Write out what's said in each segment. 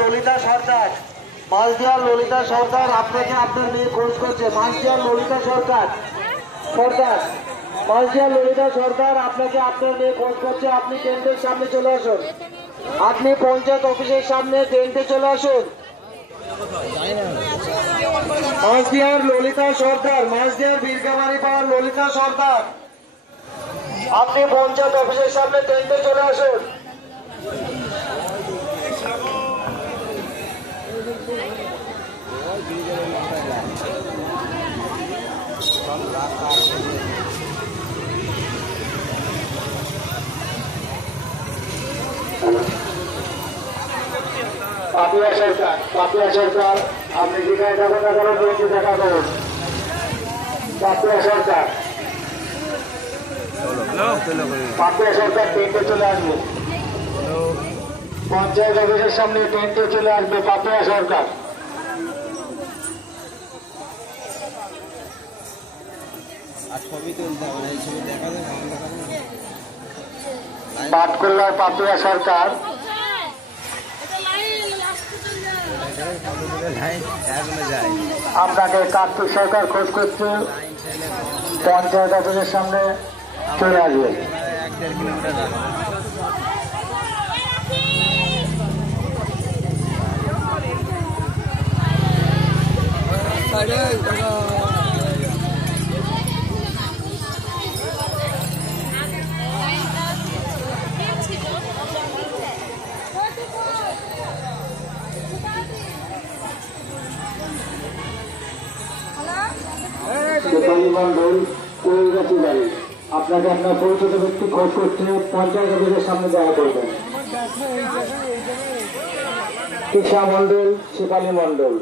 ললিতা সরকার, মাঝদিয়ার ললিতা সরকার আপনাকে আপনার মেয়ে খোঁজ করছে। মাঝদিয়ার ললিতা সরকার, মাঝদিয়ার ললিতা সরকার আপনাকে আপনার মেয়ে খোঁজ করছে। আপনি টেন্টের সামনে চলে আসুন, আপনি পঞ্চায়েত অফিসের সামনে টেন্টে চলে আসুন। মাঝদিয়ার ললিতা সরকার, মাঝদিয়ার বীরগামারি পাড়ার ললিতা সরকার, আপনি পঞ্চায়েত অফিসের সামনে টেন্টে চলে আসুন। পাপিয়া সরকার, পাপিয়া সরকার, আপনি যেখানে যাবেন না কেন টেন্টে দেখা করুন। পাপিয়া সরকার, পাপিয়া সরকার টেন্টে চলে আসবে, পঞ্চায়েত অফিসের সামনে টেন্টে চলে আসবে পাপিয়া সরকার। পাটকুল্লার পাপিয়া সরকার, আপনাকে কার্তিক সরকার খোঁজ করছে, পঞ্চায়েত অফিসের সামনে চলে আসবে। আপনাকে আপনার পরিচিত ব্যক্তি খোঁজ করছে, পঞ্চায়েত অফিসের সামনে দেখা করবেন। কৃষা মন্ডল, শেফালী মন্ডল,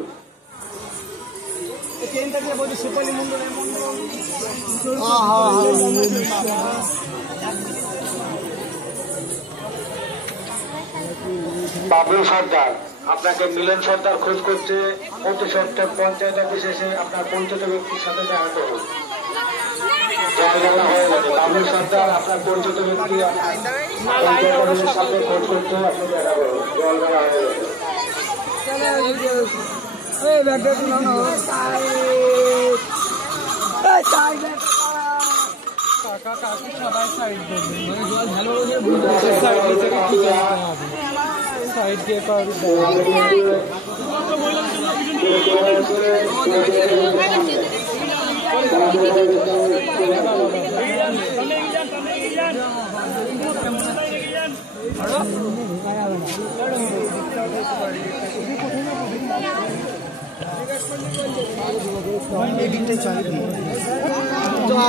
বাবলু সর্দার, আপনাকে মিলন সর্দার খোঁজ করছে। অতি সত্ত্বর পঞ্চায়েত অফিসে এসে আপনার পরিচিত ব্যক্তির সাথে দেখা করুন। জলবেলা হয়ে গেছে, বাবলু সর্দার আপনার পরিচিত ব্যক্তি পঞ্চায়েত অফিসের সাথে খোঁজ করছে, আপনি দেখা করুন। জলবেলা হয়ে গেছে। সাইড দিয়ে পারবে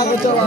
আগে চলা